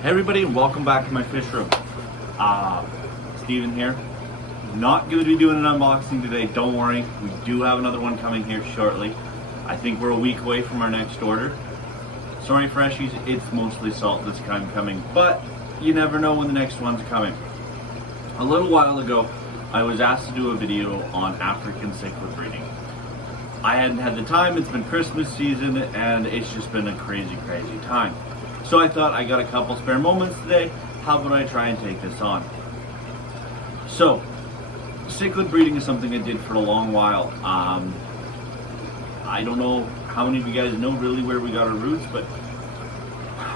Hey everybody, and welcome back to my fish room. Steven here. Not going to be doing an unboxing today, don't worry. We do have another one coming here shortly. I think we're a week away from our next order. Sorry freshies, it's mostly salt this time coming, but you never know when the next one's coming. A little while ago, I was asked to do a video on African cichlid breeding. I hadn't had the time, it's been Christmas season, and it's just been a crazy time. So I thought I got a couple spare moments today, how about I try and take this on? So, cichlid breeding is something I did for a long while. I don't know how many of you guys know really where we got our roots, but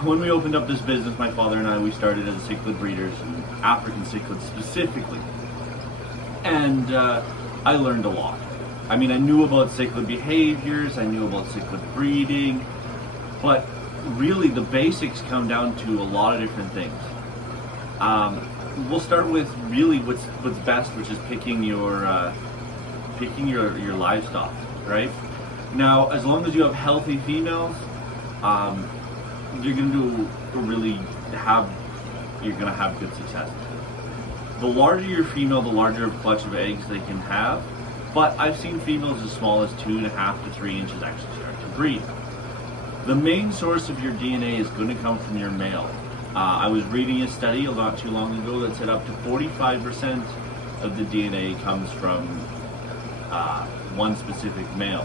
when we opened up this business, my father and I, we started as cichlid breeders, and African cichlids specifically. And I learned a lot. I mean, I knew about cichlid behaviors, I knew about cichlid breeding, but really the basics come down to a lot of different things. We'll start with really what's best, which is picking your livestock, right? Now, as long as you have healthy females, you're gonna have good success. The larger your female, the larger clutch of eggs they can have. But I've seen females as small as 2.5 to 3 inches actually start to breed. The main source of your DNA is going to come from your male. I was reading a study not too long ago that said up to 45% of the DNA comes from one specific male,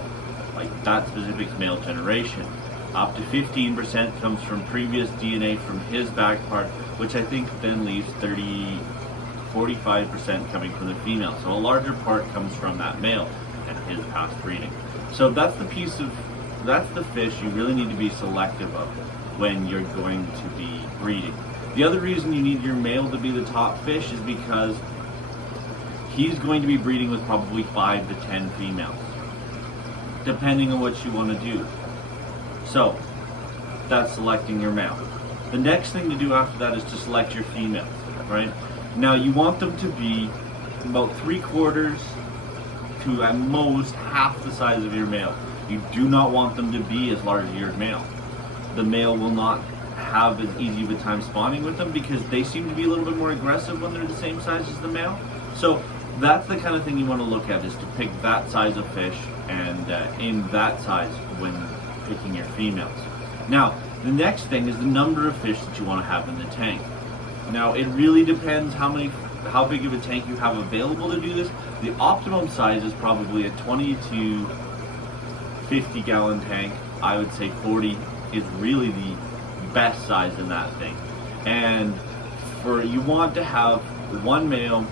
like that specific male generation. Up to 15% comes from previous DNA from his back part, which I think then leaves 45% coming from the female. So a larger part comes from that male and his past breeding. So that's the fish you really need to be selective of when you're going to be breeding. The other reason you need your male to be the top fish is because he's going to be breeding with probably 5 to 10 females, depending on what you want to do. So that's selecting your male. The next thing to do after that is to select your females, right? Now you want them to be about 3/4 to at most half the size of your male. You do not want them to be as large as your male. The male will not have as easy of a time spawning with them because they seem to be a little bit more aggressive when they're the same size as the male. So that's the kind of thing you want to look at, is to pick that size of fish and aim that size when picking your females. Now, the next thing is the number of fish that you want to have in the tank. Now, it really depends how big of a tank you have available to do this. The optimum size is probably a 20 to 50 gallon tank. I would say 40 is really the best size in that thing. And you want to have one male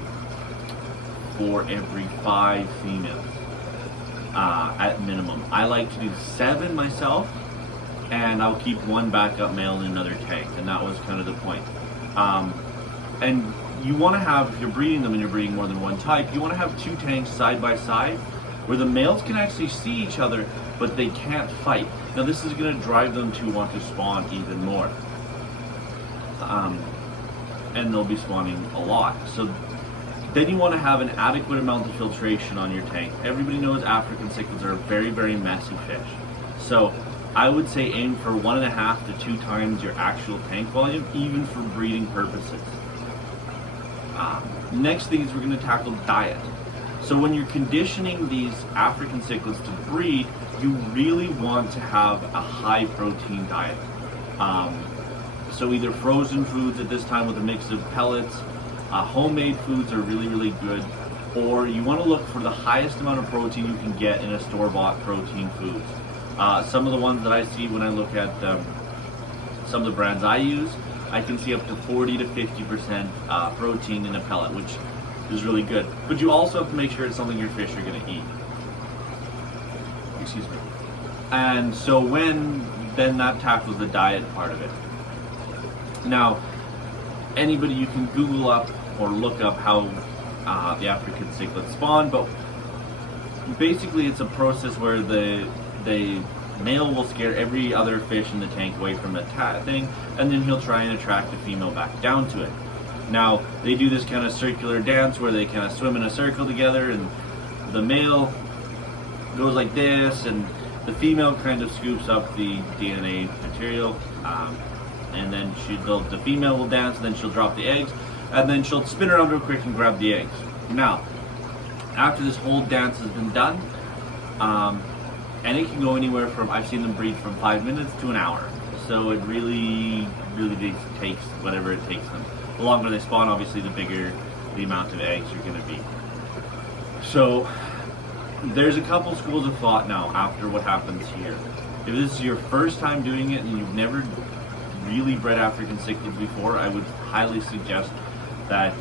for every 5 females at minimum. I like to do 7 myself, and I'll keep one backup male in another tank, and that was kind of the point. And you want to have, if you're breeding them and you're breeding more than one type, you want to have 2 tanks side by side where the males can actually see each other, but they can't fight. Now this is going to drive them to want to spawn even more. And they'll be spawning a lot. So then you want to have an adequate amount of filtration on your tank. Everybody knows African cichlids are a very messy fish. So I would say aim for 1.5 to 2 times your actual tank volume, even for breeding purposes. Next thing is we're going to tackle diet. So when you're conditioning these African cichlids to breed, you really want to have a high protein diet. So either frozen foods at this time with a mix of pellets, homemade foods are really good, or you want to look for the highest amount of protein you can get in a store-bought protein foods. Some of the ones that I see when I look at some of the brands I use, I can see up to 40 to 50% protein in a pellet, which is really good. But you also have to make sure it's something your fish are going to eat. Excuse me. And so then that tackles the diet part of it. Now, anybody, you can Google up or look up how the African cichlids spawn, but basically it's a process where the male will scare every other fish in the tank away from the thing, and then he'll try and attract the female back down to it. Now, they do this kind of circular dance where they kind of swim in a circle together, and the male goes like this, and the female kind of scoops up the DNA material, and then the female will dance, and then she'll drop the eggs, and then she'll spin around real quick and grab the eggs. Now, after this whole dance has been done, and it can go anywhere from, I've seen them breed from 5 minutes to an hour. So it really takes whatever it takes them. The longer they spawn, obviously, the bigger the amount of eggs are going to be. So there's a couple schools of thought now after what happens here. If this is your first time doing it and you've never really bred African cichlids before, I would highly suggest that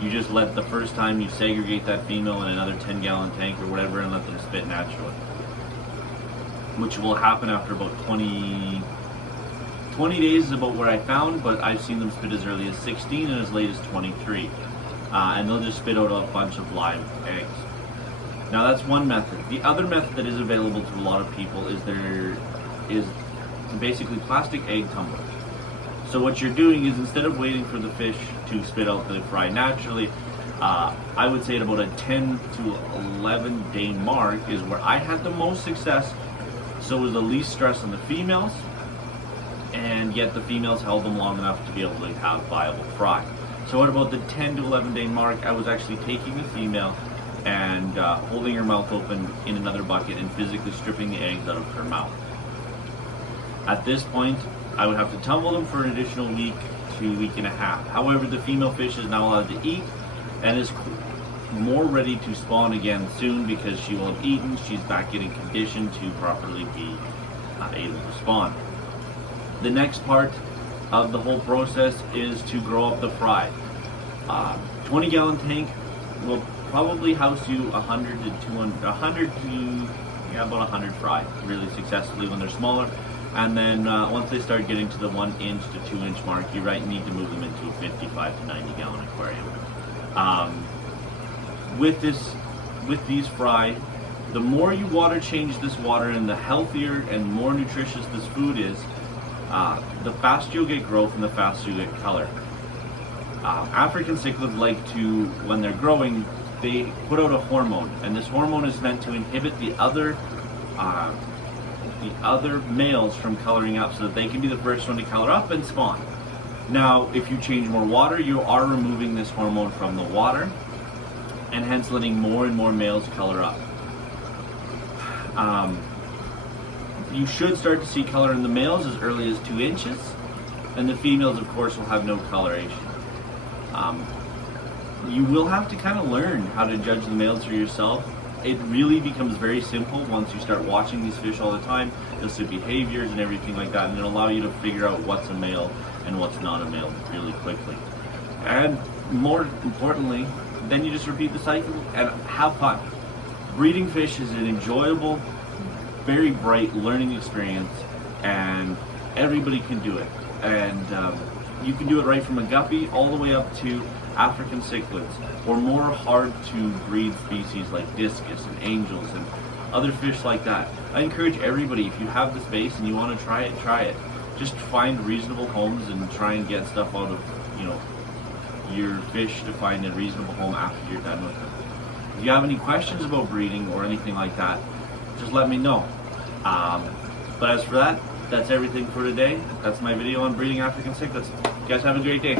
you just let the first time you segregate that female in another 10-gallon tank or whatever and let them spit naturally. Which will happen after about 20 days is about where I found, but I've seen them spit as early as 16 and as late as 23. And they'll just spit out a bunch of live eggs. Now that's one method. The other method that is available to a lot of people is there is basically plastic egg tumblers. So what you're doing is, instead of waiting for the fish to spit out the fry naturally, I would say at about a 10 to 11 day mark is where I had the most success. So it was the least stress on the females, and yet the females held them long enough to be able to have viable fry. So at about the 10 to 11 day mark, I was actually taking the female and holding her mouth open in another bucket and physically stripping the eggs out of her mouth. At this point, I would have to tumble them for an additional week to week and a half. However, the female fish is now allowed to eat and is more ready to spawn again soon because she will have eaten. She's back getting conditioned to properly be able to spawn. The next part of the whole process is to grow up the fry. 20-gallon tank will probably house you 100 to 200, 100 to about 100 fry really successfully when they're smaller. And then once they start getting to the 1 inch to 2 inch mark, you need to move them into a 55 to 90 gallon aquarium. With these fry, the more you water change this water and the healthier and more nutritious this food is, the faster you'll get growth and the faster you'll get color. African cichlids like to, when they're growing, they put out a hormone, and this hormone is meant to inhibit the other males from coloring up so that they can be the first one to color up and spawn. Now, if you change more water, you are removing this hormone from the water and hence letting more and more males color up. You should start to see color in the males as early as 2 inches, and the females, of course, will have no coloration. You will have to kind of learn how to judge the males for yourself. It really becomes very simple once you start watching these fish all the time. You'll see behaviors and everything like that, and it'll allow you to figure out what's a male and what's not a male really quickly. And more importantly, then you just repeat the cycle and have fun. Breeding fish is an enjoyable, very bright learning experience, and everybody can do it. And you can do it right from a guppy all the way up to African cichlids, or more hard to breed species like discus and angels and other fish like that. I encourage everybody, if you have the space and you want to try it. Just find reasonable homes and try and get stuff out of, your fish to find a reasonable home after you're done with them. If you have any questions about breeding or anything like that, just let me know. But as for that, that's everything for today. That's my video on breeding African cichlids. You guys have a great day.